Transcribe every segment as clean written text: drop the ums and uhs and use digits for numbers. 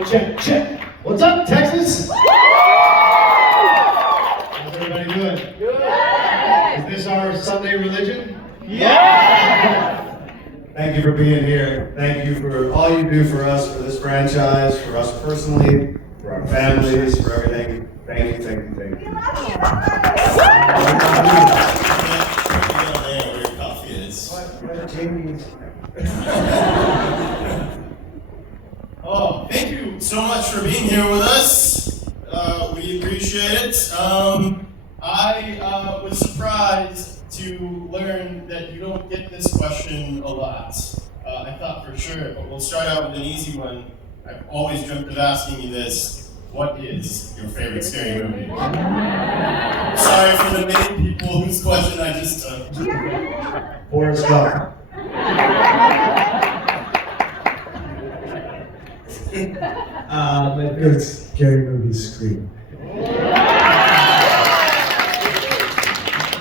Mic check, check. What's up, Texas? How's everybody doing? Good. Is this our Sunday religion? Yeah! Thank you for being here. Thank you for all you do for us, for this franchise, for us personally, for our families, for everything. Thank you, thank you, thank you. We love you. Where your coffee is. Oh, thank you so much for being here with us. We appreciate it. I was surprised to learn that you don't get this question a lot. I thought for sure, but we'll start out with an easy one. I've always dreamt of asking you this. What is your favorite scary movie? Sorry for the many people whose question I just took. Forrest Gump. My favorite scary movie is Scream.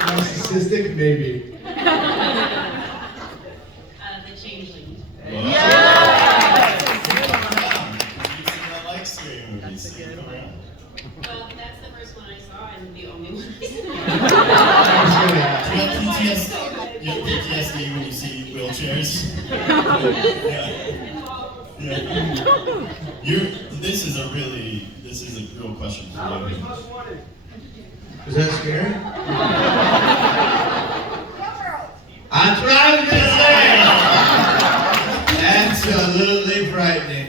Narcissistic, maybe. The Changeling. Yeah! I like scary movies. Well, that's the first one I saw and the only one I saw. You have PTSD when you see wheelchairs? Yeah. This is a real question for you. Is that scary? That's what I was gonna say! Absolutely frightening.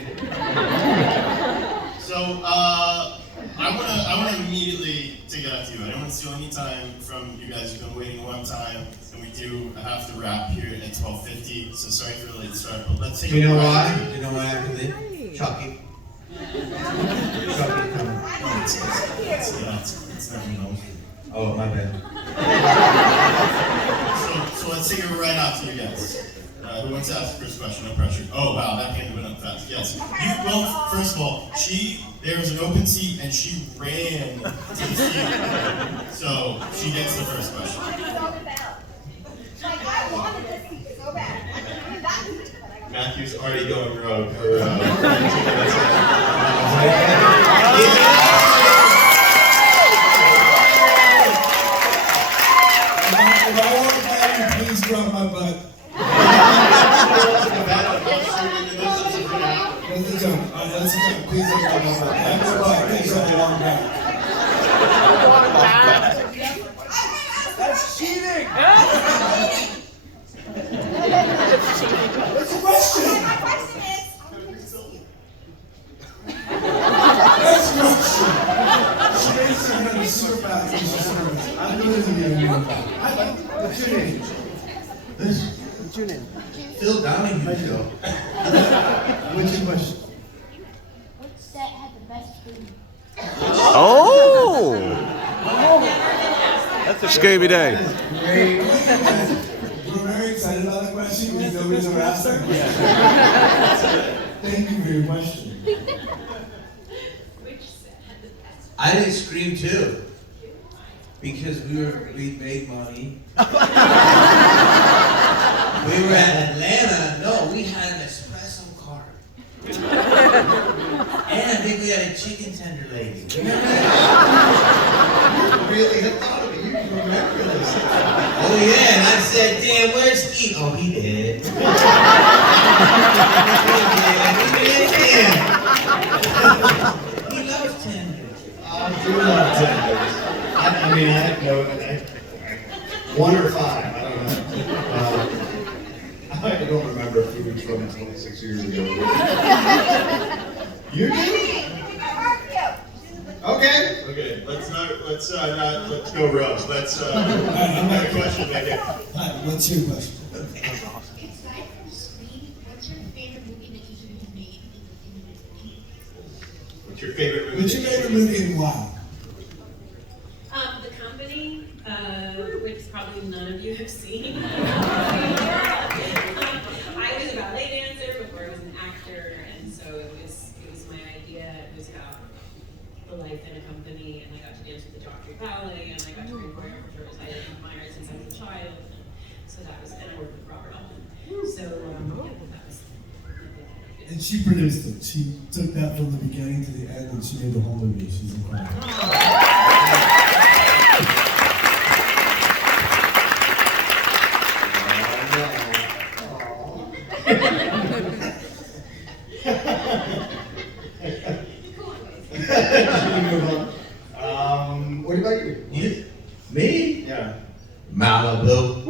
So, I wanna immediately take it out to you. I don't want to steal any time from you guys. You've been waiting a long time, and we do have to wrap here at 12:50. So sorry for the late start, but let's take. You know why? You know why I can leave? Chucky. Chucky coming. It's not enough. Oh, my bad. So let's take it right out to you guys. Who wants to ask the first question? No pressure. Oh wow, that hand went up fast. Yes. Well, first of all, there was an open seat and she ran to the seat. So she gets the first question. I wanted this seat so bad. Matthew's already going rogue for 2 minutes. If I want to play, please rub my butt. That's a joke. That's a joke. Please don't rub my butt. That's a butt. Please don't rub my butt. That's cheating. What's the question? My question is, Next question. She makes her gonna be super fast and she's nervous. I'm losing you. What's your name? What's your name? Phil Donahue show. What's your question? which set had the best food? Oh! That's a Scooby Doo. Great. We're very excited about the question because nobody's ever asked that question. Thank you for your question. Which set had the best? I didn't scream too. Because we made money. We were at Atlanta. No, we had an espresso cart. And I think we had a chicken tender lady. Remember that? You really had thought of it. You remember this. Oh yeah, and I said, damn, where's Steve? Oh, he did. He loves tenders. I do love tenders. I mean, I know one or five. I don't know. I don't remember food from 26 years ago. You do? Okay. Okay, let's go rogue. Let's have a question back here. Hi, what's your question? Aside from Scream, what's your favorite movie that you've made? What's your favorite movie? What's your favorite movie and why? The Company, which probably none of you have seen. I was a ballet dancer before I was an actor, and so it was my idea. It was about the life in a company, and I got to dance with the Doctor Ballet, and I got to record choreographers I had admired since I was a child. And so that was, and I worked with Robert Altman. So that was. And she produced it. She took that from the beginning to the end, and she made the whole movie. She's incredible. What about you? Me? Yeah. Malibu.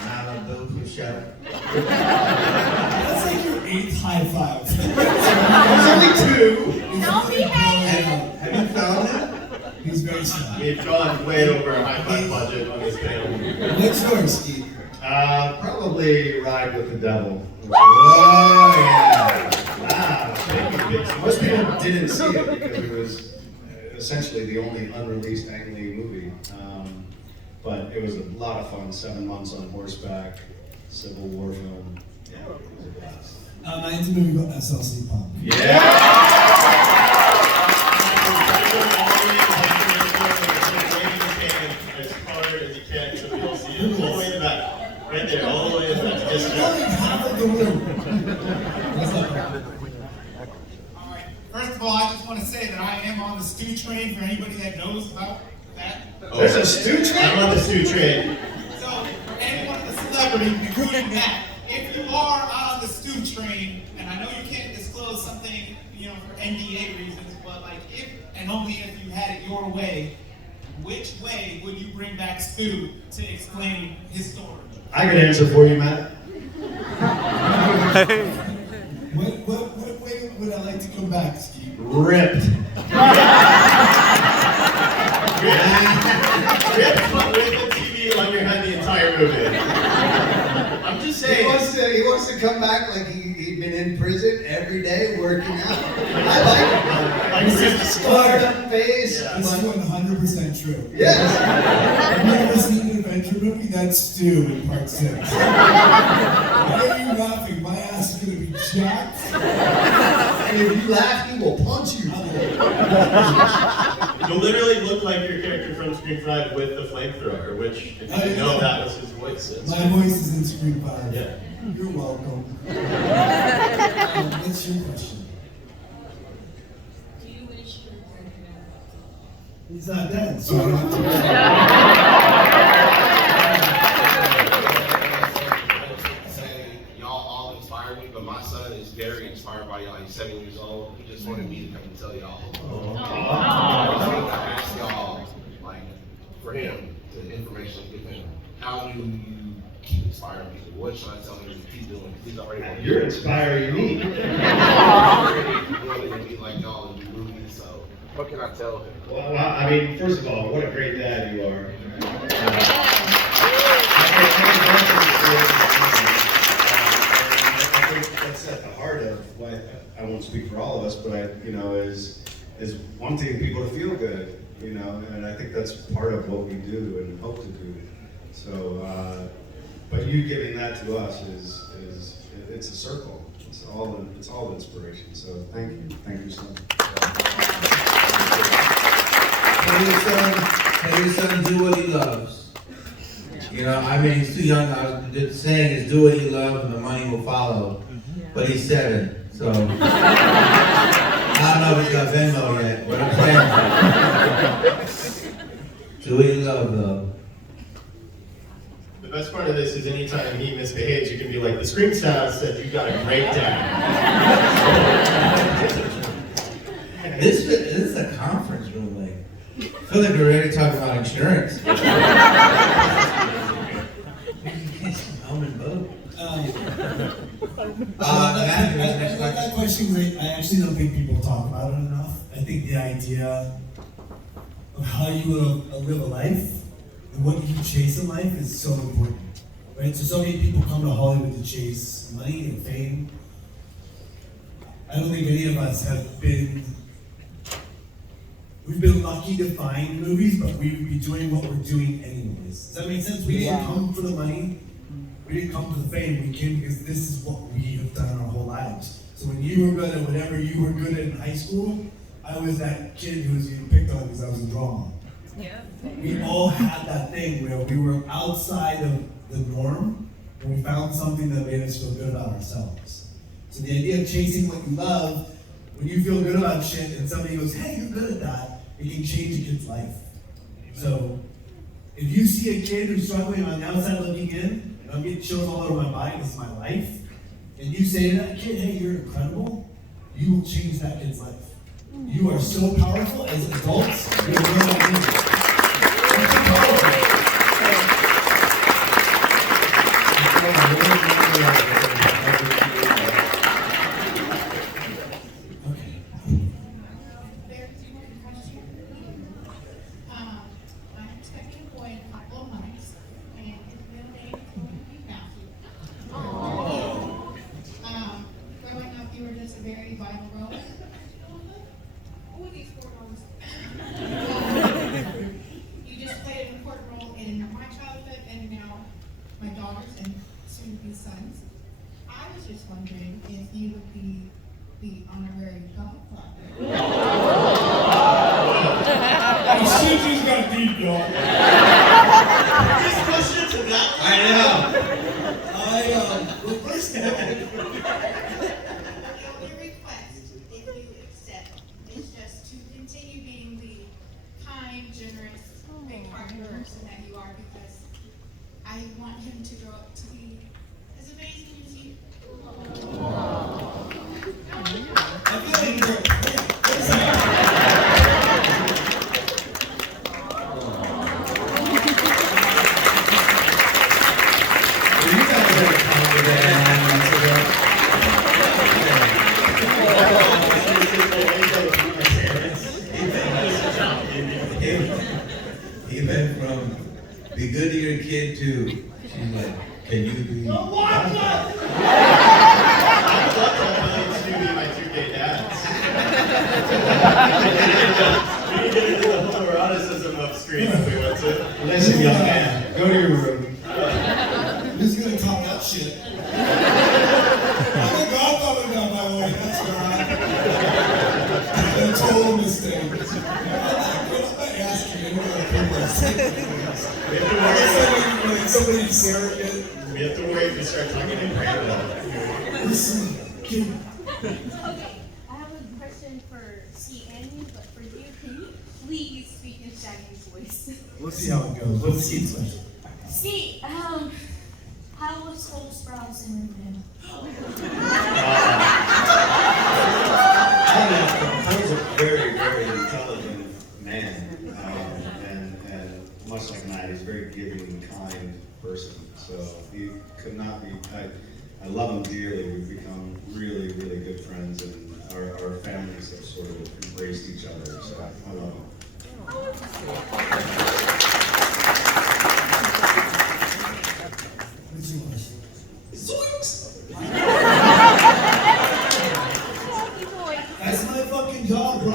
Malibu for sure. That's like your 8th high five. There's only 2. Don't behave. Have you found that? He's very smart. We've gone way over our high five budget on this panel. What's yours, Steve? Probably Ride with the Devil. Oh, yeah. Wow, thank you. Most people didn't see it because it was essentially the only unreleased Ang Lee movie. But it was a lot of fun. 7 months on horseback, Civil War film. Yeah, it was a blast. Mine's a movie called SLC Pop. As hard as you can so we all see it. All the way in the back. Right there, all the way in the back. Just Only half of the room. What's up? Alright, first of all, I just want to say that I am on the stew train for anybody that knows about that. There's a stew train? I'm on the stew train. So, for any one of the celebrities, including Matt, if you are on the stew train, and I know you can't disclose something, for NDA reasons, but like if and only if you had it your way, which way would you bring back Stu to explain his story? I can answer for you, Matt. What way would I like to come back, Steve? Ripped. Ripped, but with the TV on your head the entire movie. I'm just He saying. wants to come back like he'd been in prison every day working out. I like it. Ripped. Scarred up face. Yeah. This is 100% true. Yes. Have you ever seen an adventure movie? That's Stu in part 6. Why are you laughing? My ass is gonna be jacked. And if you laugh, he will punch you. You literally look like your character from Screen 5 with the flamethrower, which, if you didn't know, that was his voice. My voice is in Screen 5. Yeah. You're welcome. What's your question? Do you wish your partner He's not dead, so I don't have to. Say y'all all inspire me, but my son is very inspired by y'all. He's 7 years old. He just wanted me to come and tell y'all. I asked y'all, like, for him, the information to give him. How do you keep inspiring people? What should I tell him to keep doing? Because he's already wanting You're inspiring me. wanting to be like y'all and do movies. So what can I tell him? Well, I mean, first of all, what a great dad you are. I think that's at the heart of what I won't speak for all of us, but is wanting people to feel good, and I think that's part of what we do and hope to do. So, but you giving that to us is it's a circle. It's all inspiration. So thank you so much. Tell your son do what he loves. He's too young. The saying is do what you love and the money will follow. But he's 7, so I don't know if he's got Venmo yet, but I'm saying do what you love, though. The best part of this is anytime he misbehaves, you can be like, the screen sound said you got a great dad. This is a conference room, like. I feel like we're ready to talk about insurance. That question, I actually don't think people talk about it enough. I think the idea of how you live a life and what you chase in life is so important, right? So many people come to Hollywood to chase money and fame. I don't think any of us we've been lucky to find movies, but we would be doing what we're doing anyways. Does that make sense? We didn't come for the money. We didn't come for the fame. We came because this is what we have done our whole lives. So when you were good at whatever you were good at in high school, I was that kid who was getting picked on because I was in drama. Yeah. We all had that thing where we were outside of the norm, and we found something that made us feel good about ourselves. So the idea of chasing what you love, when you feel good about shit and somebody goes, hey, you're good at that, it can change a kid's life. So if you see a kid who's struggling on the outside looking in, and I'm getting chills all over my body, this is my life, and you say to that kid, hey, you're incredible, you will change that kid's life. You are so powerful as adults, you have no idea. You're so powerful. I'm expecting a boy in a couple of months, and his middle name is going to be Matthew. Growing up, you were just a very vital role. Who are these four moms? You just played an important role in my childhood and now my daughters and soon-to-be sons. I was just wondering if you would be the honorary godfather. Shit just got deep, y'all. Just push it to that. I know. Well, first of all, The only request, if you accept, is just to continue being the kind, generous, big-hearted person that you are, because I want him to grow up to be as amazing as you. I feel like you're- He went from be good to your kid to she's like, can you be? I would love to be my two gay dads. We need to get into the homoeroticism of screen if we want to. Listen, young man, go to your room. Who's gonna talk that shit? I'm a godfather now, by the way. That's right. A total mistake. I'm not asking anyone to put my somebody surrogate. We have to worry if we start talking in parallel. Listen, kid. Okay, I have a question for C and you, but for you, can you please speak in Shaggy's voice? Let's see how it goes. What's the question? See, how was Cole Sprouse in Riverdale? I was a very, very intelligent man, and much like Matt, he's a very giving and kind person. So he could not be. I love him dearly. We've become really, really good friends, and our families have sort of embraced each other. So I love him. What's your question? That's my fucking job, bro.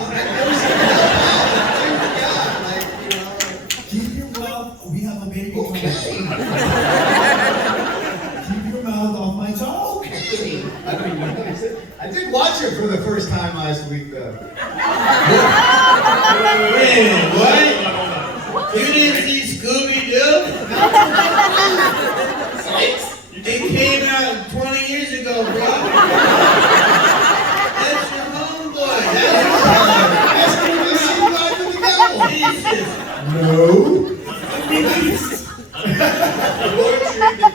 Keep your mouth. We have a baby coming. Keep your mouth off my jaw. I did watch it for the first time last week, though. Wait, what? You didn't see Scooby-Doo? It came out 20 years ago, bro. That's your homeboy. That's Jesus. No.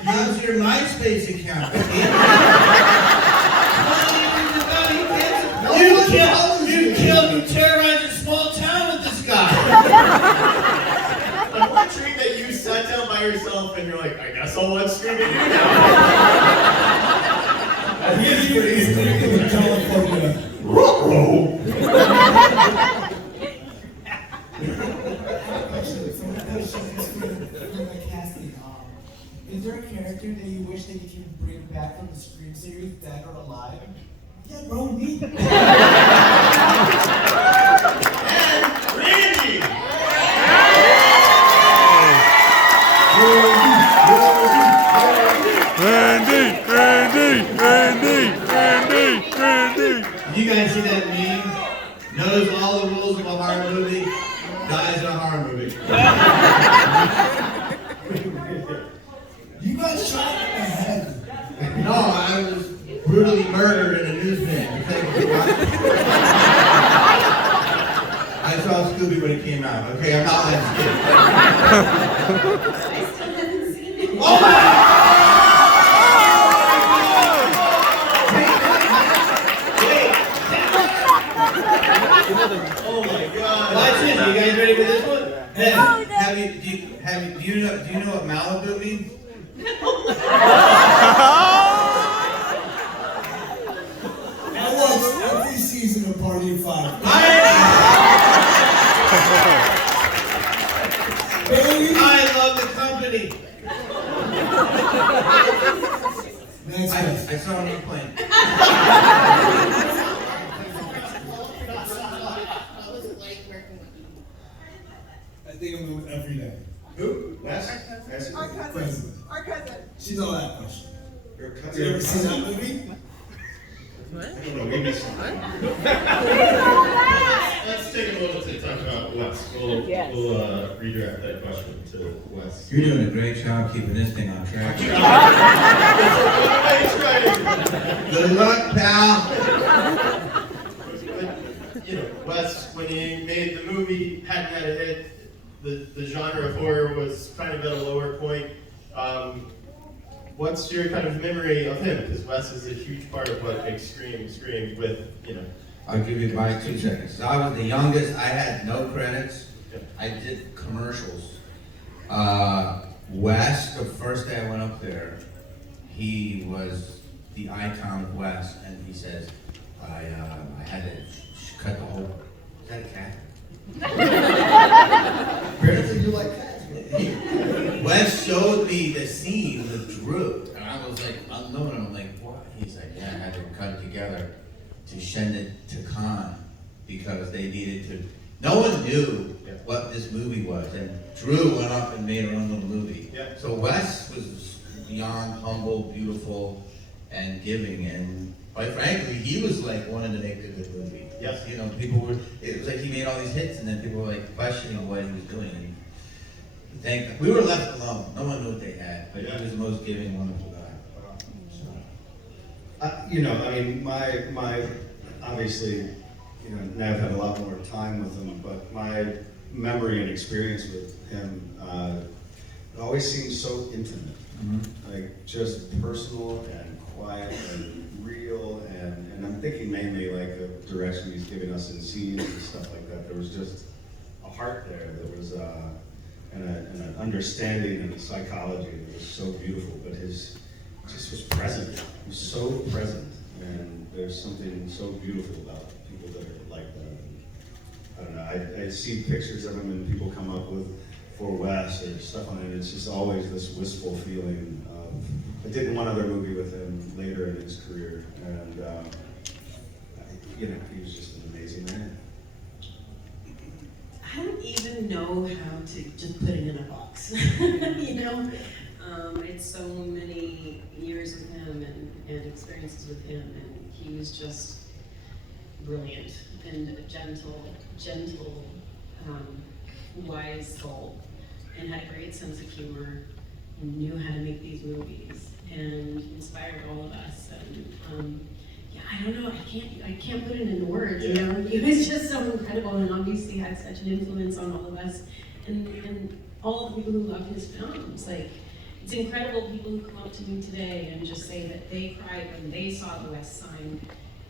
How's your MySpace account? You terrorized a small town with this guy. I'm intrigued that you sat down by yourself and you're like, I guess I'll watch Scooby-Doo now. In California. Is there a character that you wish that you could bring back from the Scream series, dead or alive? Yeah, bro, me. Randy! You guys see that meme? Knows all the rules of a horror movie, dies in a horror movie. You got shot in the head. movie when it came out. Okay, I'm not letting you. I still haven't seen it. Oh my God. Watch this. You guys ready for this one? Hey, do you know what Malibu means? I watched every season of Party of Five. I love the company. Next I question. saw him on a plane. I think I'm going every day. Who? Wes? Our cousin. President. Our cousin. She know that question. Your Have you ever seen that movie? I don't know, maybe some. Let's take a moment to talk about Wes. We'll redirect that question to Wes. You're doing a great job keeping this thing on track. Good luck, pal. You know, Wes, when he made the movie, hadn't had a hit. The genre of horror was kind of at a lower point. What's your kind of memory of him? Because Wes is a huge part of what makes Scream with, you know. I'll give you my 2 seconds. So I was the youngest. I had no credits. I did commercials. Wes, the first day I went up there, he was the icon of Wes, and he says, I had to cut the whole. Is that a cat? Apparently you like cats. Wes showed me the scene with Drew, and I was like, unknown. I'm like, what? He's like, yeah, I had to cut it together to send it to Cannes because they needed to. No one knew what this movie was, and Drew went up and made her own little movie. Yeah. So Wes was beyond humble, beautiful, and giving, and quite frankly, he was like wanting to make a good movie. Yes. You know, people were. It was like he made all these hits, and then people were like questioning what he was doing. And we were left alone. No one knew what they had, but he was the most giving, wonderful guy. You know, I mean, my obviously, you know, now I've had a lot more time with him, but my memory and experience with him it always seems so intimate, like just personal and quiet and real, and I'm thinking mainly like the direction he's giving us in scenes and stuff like that. There was just a heart there. There was and an understanding and a psychology that was so beautiful, but his just was present. He was so present, and there's something so beautiful about people that are like that. I don't know. I see pictures of him, and people come up with For Wes or stuff on it. It's just always this wistful feeling of. I did one other movie with him later in his career, and you know, he was just an amazing man. I don't even know how to just put it in a box. You know, it's so many years with him and experiences with him, and he was just brilliant and a gentle, wise soul, and had a great sense of humor, and knew how to make these movies, and inspired all of us. And yeah, I don't know. I can't put it in words. You know, he was just so incredible, and obviously had such an influence on all of us, and all the people who loved his films. Like, it's incredible people who come up to me today and just say that they cried when they saw the West sign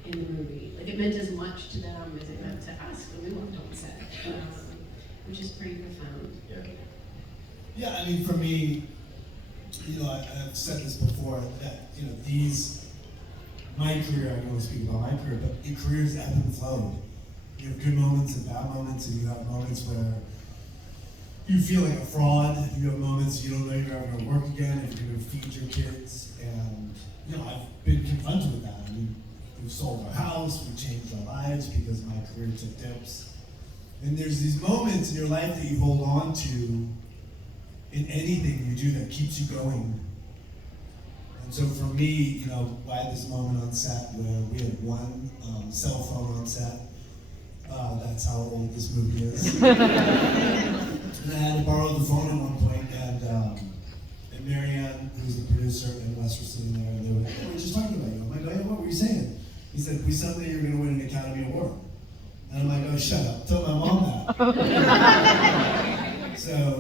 in the movie. Like, it meant as much to them as it meant to us when we walked on set, which is pretty profound. Yeah, I mean, for me, you know, I've said this before, that, you know, my career, I can only speak about my career, but your careers ebb and flow. You have good moments and bad moments, and you have moments where you feel like a fraud. You have moments you don't know you're ever going to work again, if you're going to feed your kids. And, you know, I've been confronted with that. I mean, we've sold our house, we changed our lives because my career took dips. And there's these moments in your life that you hold on to in anything you do that keeps you going. And so for me, you know, I had this moment on set where we had one cell phone on set. That's how old this movie is. And I had to borrow the phone at one point, and Marianne, who's the producer, and Wes were sitting there, and they were just talking about you. I'm like, oh, what were you saying? He said, we said that you were going to win an Academy Award. And I'm like, oh, shut up, tell my mom that. So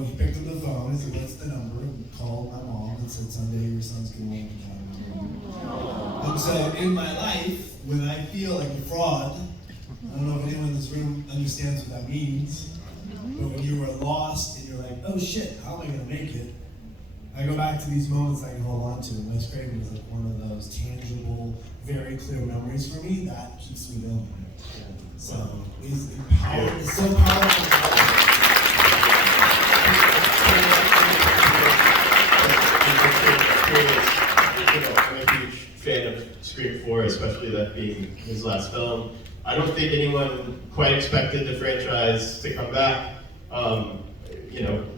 he picked up the phone, he said, what's the number? And called my mom and said, Sunday your son's going to town. And so in my life, when I feel like a fraud, I don't know if anyone in this room understands what that means, but when you are lost and you're like, oh shit, how am I gonna make it? I go back to these moments I can hold on to. And Wes Craven is like one of those tangible, very clear memories for me that keeps me going. So he's empowered, it's so powerful. I'm a huge fan of Scream 4, especially that being his last film. I don't think anyone quite expected the franchise to come back.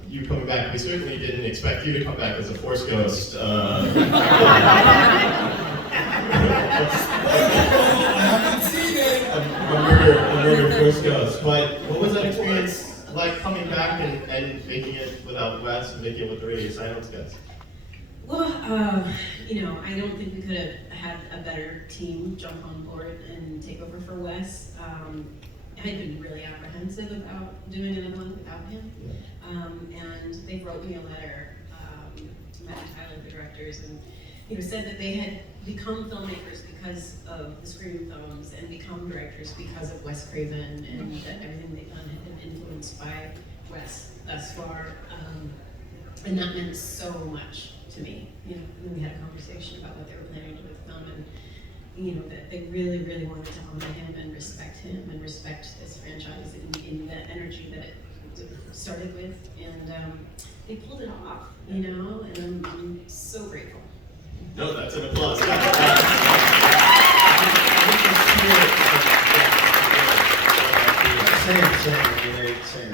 You coming back, we certainly didn't expect you to come back as a Force Ghost. I haven't seen it. A murder Force Ghost. But what was that experience like coming back and making it without Wes and making it with the Radio Silence guys? Well, I don't think we could have had a better team jump on board and take over for Wes. I had been really apprehensive about doing another one without him. And they wrote me a letter, Matt and Tyler, the directors, and said that they had become filmmakers because of the Scream films and become directors because of Wes Craven, and that everything they've done had been influenced by Wes thus far. And that meant so much to me. And then we had a conversation about what they were planning to do with the film, and that they really, really wanted to honor him and respect this franchise in the energy that it started with, and they pulled it off, and I'm so grateful. No, that's an applause. Same.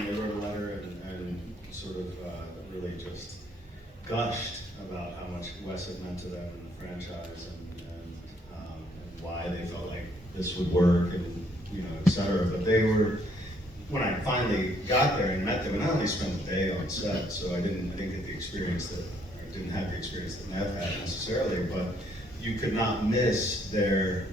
They wrote a letter and sort of really just gushed about how much Wes had meant to them and the franchise and why they felt like this would work and et cetera. But they were, when I finally got there and met them, and I only spent a day on set, so I didn't get the experience I didn't have the experience that Nev had necessarily, but you could not miss their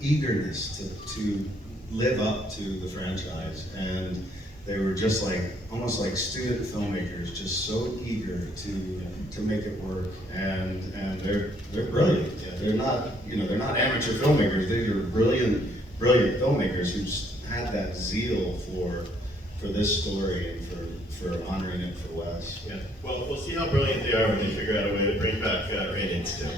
eagerness to live up to the franchise, and they were just almost like student filmmakers, just so eager to make it work, and they're brilliant. Yeah, they're not amateur filmmakers. These are brilliant filmmakers who just had that zeal for this story and for honoring it for Wes. Yeah. Well, we'll see how brilliant they are when they figure out a way to bring back ratings too.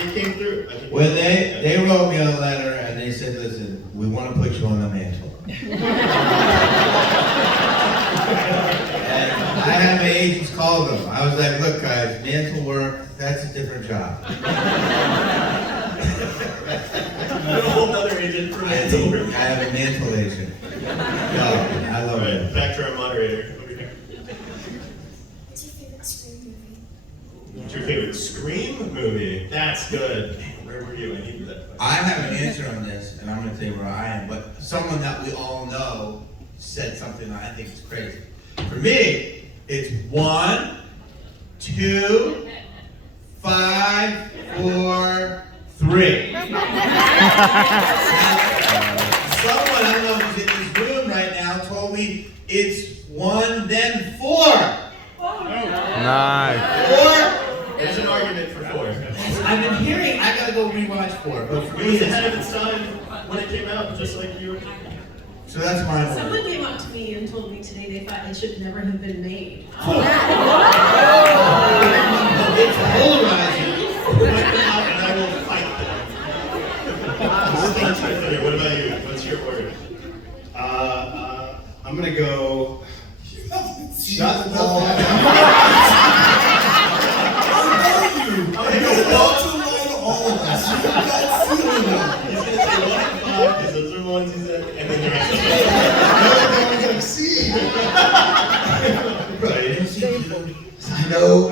It came through. When they wrote me a letter and they said, listen, we want to put you on the mantle. And I had my agents call them. I was like, look guys, mantle work, that's a different job. A whole other agent for mantle work. I have a mantle agent. I love it. Back to our moderator. What's your favorite Scream movie? What's your favorite Scream movie? That's good. Man, where were you? I needed that. I have an answer on this, and I'm going to tell you where I am, but someone that we all know said something that I think is crazy. For me, it's 1, 2, 5, 4, 3. Someone, I don't know who's in this room right now, told me it's 1, then 4. Nice. 4. There's an argument for 4. I've been hearing, I gotta go rewatch 4, but for It me, was ahead of its time when it came out, just like you were. so that's my one. Someone came up to me and told me today they thought it should never have been made. It's polarizing. And I will fight them. What about you? What's your word? I'm gonna go. Shut the Oh. fuck up. I'm gonna go all of us. He's gonna say 1 and 5 because those are the ones he said, and then the rest of I know.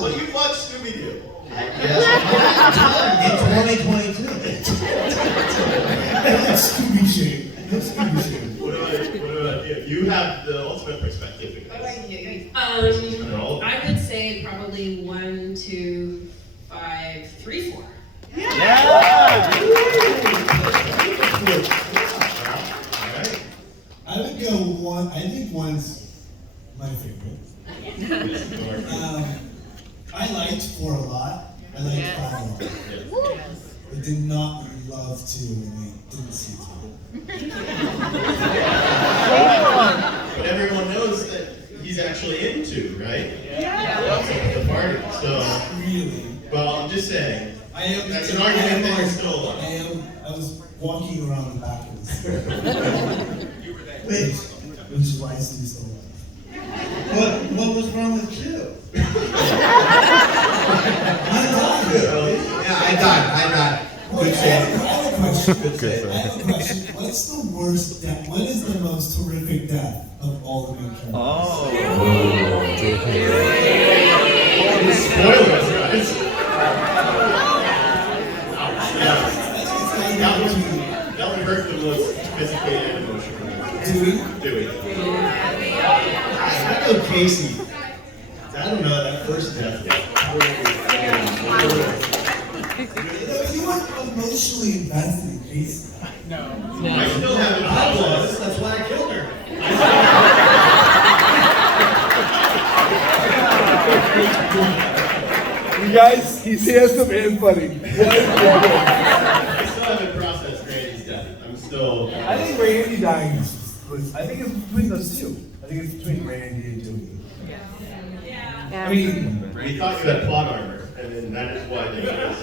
Well, you watched Scooby-Doo. In 2022. That's Scooby shape. That's Scooby shape. What about you? You have the ultimate perspective. I would say probably 1, 2, 5, 3, 4. I would go one. I think one's my favorite. I liked 4 a lot. I liked 5 a lot. I did not love 2 when I didn't see 2. But everyone knows that he's actually into, right? Yeah. The party. So Really? well, I'm just saying. That's an I argument that you're still on. I was walking around the back of the store. Which is why I see so well. What was wrong with you? Yeah, I got it. Good I save. have a question. What's the worst death? What is the most horrific death of all the main characters? Spoilers, guys. That one hurt the most physically and emotionally. Dewey. I know Casey. I don't know that first death. You weren't emotionally invested in Casey. I still haven't. I was. That's why I killed her. You guys, he's handsome and funny. I still haven't processed Randy's death. I'm still. I think Randy dying was. I think it's between those two. I think it's between Randy and Dewey. I mean, He thought you had plot armor, and then that is why they got us.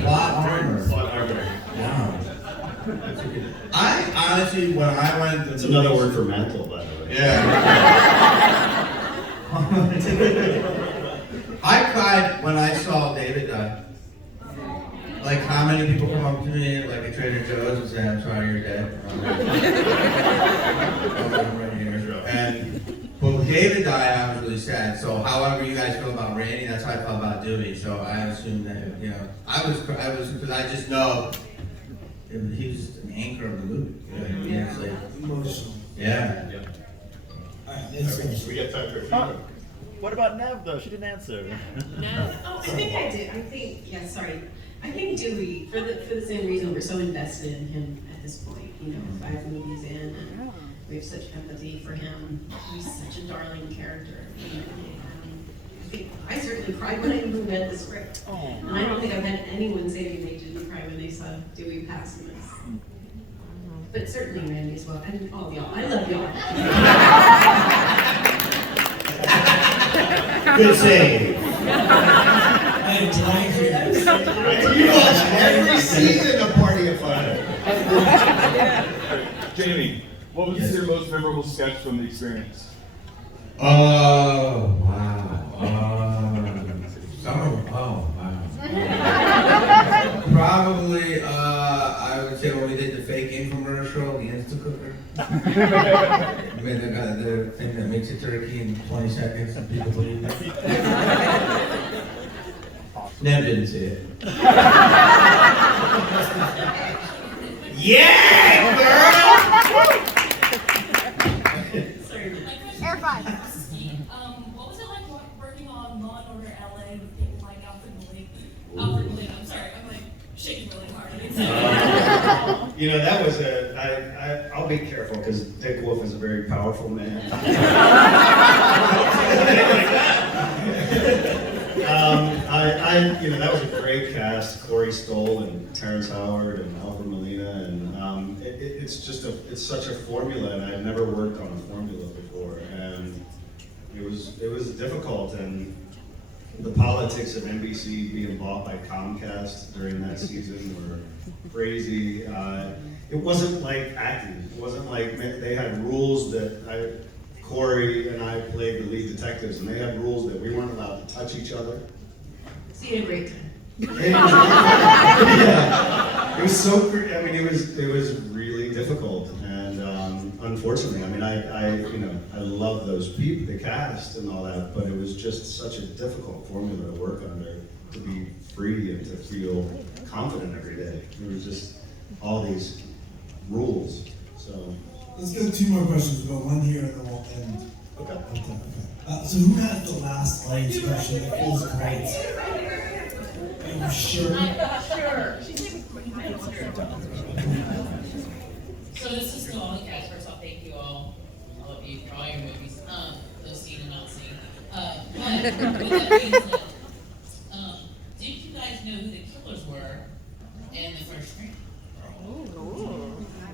Plot armor. Plot armor. Wow. I honestly, when I went, That's another word for mental, by the way. Yeah. I cried when I saw David die. Like, how many people come up to me, like at Trader Joe's, and say, "I'm sorry, you're dead." I'm right here. And but with David died, I was really sad. So, however you guys feel about Randy, that's how I felt about Dewey. So I assume that I was because I just know he was an anchor of the movie. Yeah. It's like, Emotional. yeah. Alright, next question. We got time for a few. What about Nev though? She didn't answer. Oh, I think I did. I think Dewey, for the same reason, we're so invested in him at this point. 5 movies in, and we have such empathy for him. He's such a darling character. I certainly cried when I even read the script. And I don't think I've had anyone say to me they didn't cry when they saw Dewey pass in this. But certainly Randy as well, and all y'all. I love y'all. Good save. You watch every season of Party of Five. Jamie, what was your most memorable sketch from the experience? Oh wow. Probably, I would say when we did the fake infomercial, the Insta Cooker. We made the thing that makes a turkey in 20 seconds and people believe it. Nev didn't see it. Yeah, girl! Air 5. What was it like working on Law and Order LA with people like Alfred Molina? I'm sorry, I'm like shaking really hard. That was I'll be careful because Dick Wolf is a very powerful man. That was a great cast. Corey Stoll and Terrence Howard and Alfred Molina, and it's such a formula, and I've never worked on a formula before, and it was difficult, and the politics of NBC being bought by Comcast during that season were crazy. It wasn't like acting. It wasn't like they had rules that Corey and I played the lead detectives, and they had rules that we weren't allowed to touch each other. So you had a great time. Yeah. It was so. It was really difficult, and unfortunately, I love those people, the cast, and all that, but it was just such a difficult formula to work under, to be free and to feel confident every day. There was just all these rules. So let's go 2 more questions. We'll go one here and then we'll end. Okay. So who has the last line expression that feels great? you sure? Sure. So this is to all the cast. First off, thank you all of you for all your movies, those seen and not seen. But with that being said, did you guys know who the killers were in the first screen?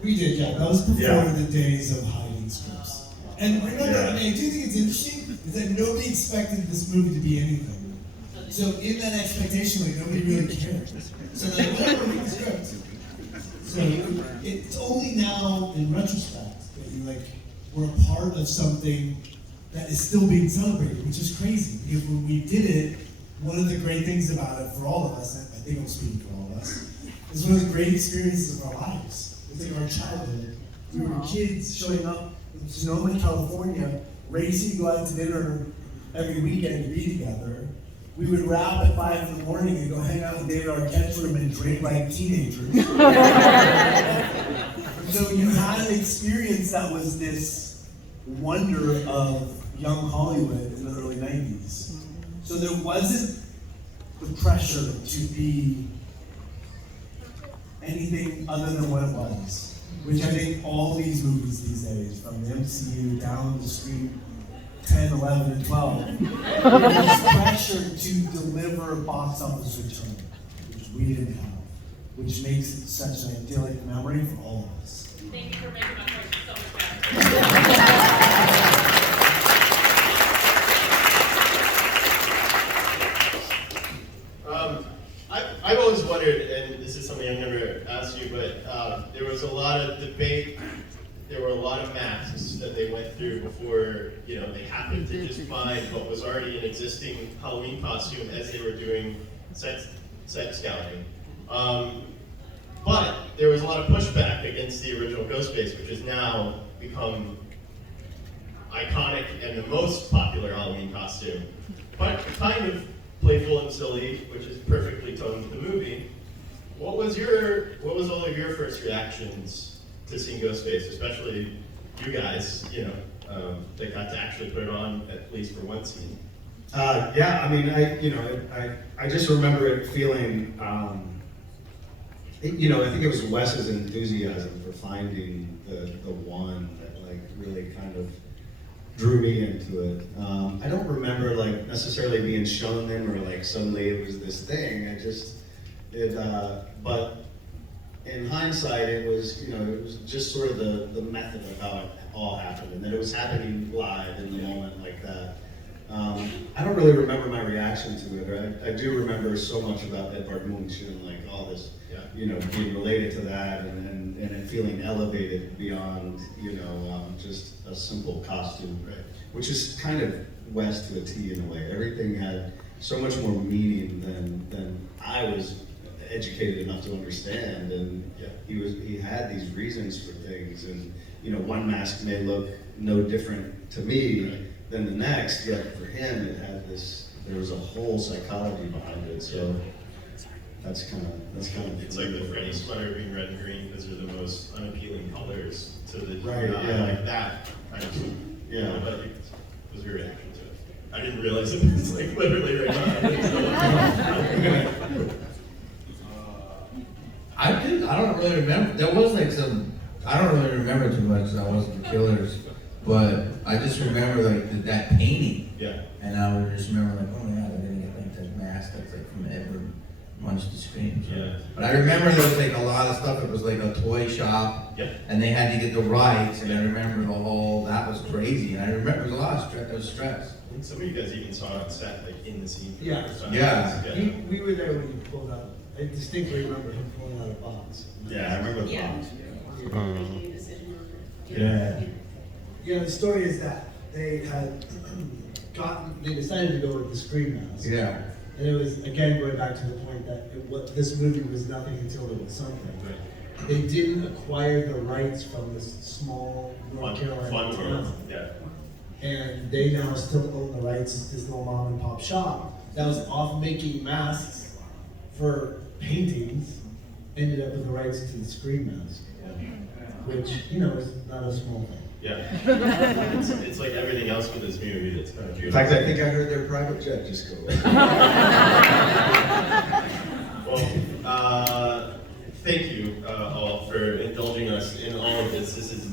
We did, yeah. That was before the days of hiding scripts. And remember, I mean, I do think it's interesting is that nobody expected this movie to be anything. So in that expectation, like nobody really cared. So like, whatever, read the script. So it's only now, in retrospect, that you like were a part of something that is still being celebrated, which is crazy. Because when we did it, one of the great things about it for all of us, I think I'm speaking for all of us, is one of the great experiences of our lives. It's like our childhood. We were kids showing up in Sonoma, California, racing to go out to dinner every weekend to be together. We would wrap at 5 in the morning and go hang out in David Arquette's room and drink like teenagers. So you had an experience that was this wonder of young Hollywood in the early 90s. So there wasn't the pressure to be anything other than what it was, which I think all these movies these days, from the MCU down the street, 10, 11, and 12, there's pressure to deliver box office return, which we didn't have, which makes it such an idyllic memory for all of us. Thank you for making my question so much better. I've always wondered, and this is something I've never asked you, but there was a lot of debate. There were a lot of masks that they went through before, they happened to just find what was already an existing Halloween costume as they were doing set scouting. But there was a lot of pushback against the original Ghostface, which has now become iconic and the most popular Halloween costume. But kind of playful and silly, which is perfectly toned with the movie. What was all of your first reactions to seeing Ghostface, especially you guys, that got to actually put it on at least for one scene? Yeah, I mean, I just remember it feeling, I think it was Wes's enthusiasm for finding the one that like really kind of drew me into it. I don't remember like necessarily being shown them or like suddenly it was this thing. But in hindsight, it was just sort of the method of how it all happened, and that it was happening live in the moment like that. I don't really remember my reaction to it. I do remember so much about Edvard Munch and like all this, being related to that, and it feeling elevated beyond, just a simple costume, right? Which is kind of Wes to a T in a way. Everything had so much more meaning than I was educated enough to understand, and he had these reasons for things, and one mask may look no different to me than the next, yet for him there was a whole psychology behind it. So that's kind of it's like the Freddy sweater being red and green because they're the most unappealing colors to the right, yeah. like that kind of yeah. But what was your reaction to it? I didn't realize it was like literally right now. I don't really remember. There was like I don't really remember too much because I wasn't the killers, but I just remember like that painting. Yeah. And I would just remember like, oh my god, I didn't get like that mask that's like from Edward Munch to Scream. Yeah. But I remember there was like a lot of stuff. It was like a toy shop. Yeah. And they had to get the rights, and I remember that was crazy. And I remember there was a lot of stress. There was stress. I think some of you guys even saw it on set, like in the scene. Yeah. We were there when you pulled out. I distinctly remember him pulling out a box. Yeah, I remember the box. Yeah. The story is that they had they decided to go with the Scream mask. Yeah. And it was, again, going back to the point that this movie was nothing until it was something. Right. They didn't acquire the rights from this small North Carolina town. Yeah. And they now still own the rights to this little mom and pop shop that was off making masks for paintings, ended up with the rights to the Scream mask, which, is not a small thing. Yeah. It's like everything else with this movie that's kind of beautiful. In fact, I think I heard their private jet just go away. Well, thank you all for indulging us in all of this. This is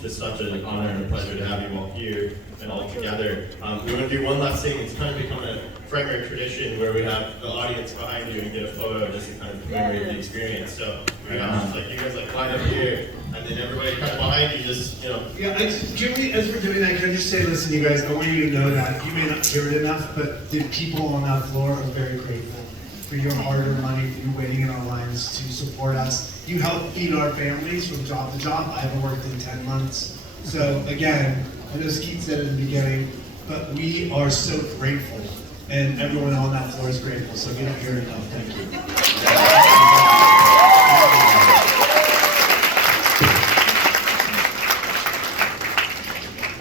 just such an honor and a pleasure to have you all here and all together. We want to do one last thing. It's kind of become a Frightmare tradition where we have the audience behind you and get a photo just to kind of commemorate the experience. So we have just like you guys like line up here, and then everybody kind of behind you just, you know. Yeah, can we, as we're doing that, can I just say, listen, you guys, I want you to know that you may not hear it enough, but the people on that floor are very grateful for your hard-earned money, for you waiting in our lines to support us. You help feed our families from job to job. I haven't worked in 10 months. So again, I know Skeet said it in the beginning, but we are so grateful. And everyone on that floor is grateful, so we don't hear it enough. Thank you.